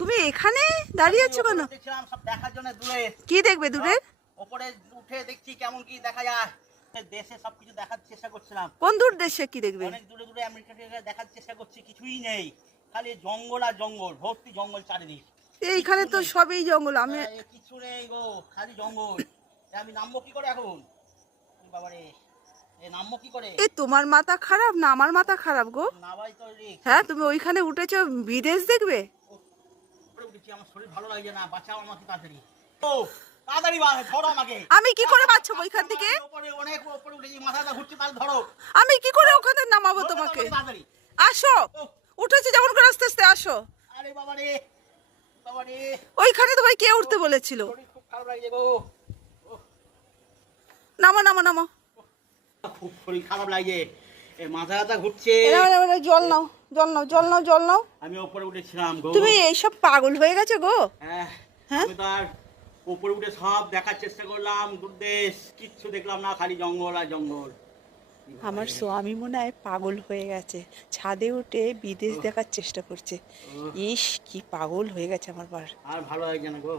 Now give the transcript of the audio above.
তুমি এখানে দাঁড়িয়ে আছো কেন? দেখছিলাম সব দেখার জন্য দূরে। কি দেখবে দূরে? উপরে উঠে দেখছি কেমন কি দেখা যায়। দেশে সবকিছু দেখার চেষ্টা করছিলাম। কোন দূর দেশে কি দেখবে? অনেক দূরে দূরে আমেরিকা দেখার চেষ্টা করছি, কিছুই নেই, খালি জঙ্গল আর জঙ্গল, ভর্তি জঙ্গল চারিদিক। এইখানে তো সবই জঙ্গল। আমি কিছু নেই গো, খালি জঙ্গল। আমি নামবো কি করে এখন? বাবারে, নামবো কি করে? এ তোমার মাথা খারাপ না আমার মাথা খারাপ গো? না ভাই তো হ্যাঁ, তুমি ওইখানে উঠেছো বিদেশ দেখবে? আমার শরীর ভালো লাগছে না, বাঁচাও আমাকে তাড়াতাড়ি। ও তাড়াতাড়ি ধরো আমাকে। আমি কি করে বাঁচাবো ওইখান থেকে? উপরে অনেক উপরে উঠেছি, মাথাটা ঘুরছে, তাহলে ধরো। আমি কি করে ওখানে নামাবো তোমাকে? তাড়াতাড়ি আসো, উঠেছি যেমন করে আস্তে আস্তে আসো। আরে বাবারে, বাবারে, ওইখানে তোমায় কে উঠতে বলেছিল? শরীর খুব খারাপ লাগছে গো। নামো নামো নামো। খুব শরীর খারাপ লাগছে, মাথা ব্যথা ঘুরছে। জল নাও, জল নাও, জল নাও, জল নাও। আমি উপরে উঠেছিলাম গো। তুমি এইসব পাগল হয়ে গেছো গো? হ্যাঁ, হ্যাঁ? আমি তো আর উপরে উঠে সব দেখার চেষ্টা করলাম, দূর দেশ, কিচ্ছু দেখলাম না, খালি জঙ্গল আর জঙ্গল। আমার স্বামী মনে হয় পাগল হয়ে গেছে, ছাদে উঠে বিদেশ দেখার চেষ্টা করছে। ইস, কি পাগল হয়ে গেছে আমার বার। আর ভালো লাগছে না গো।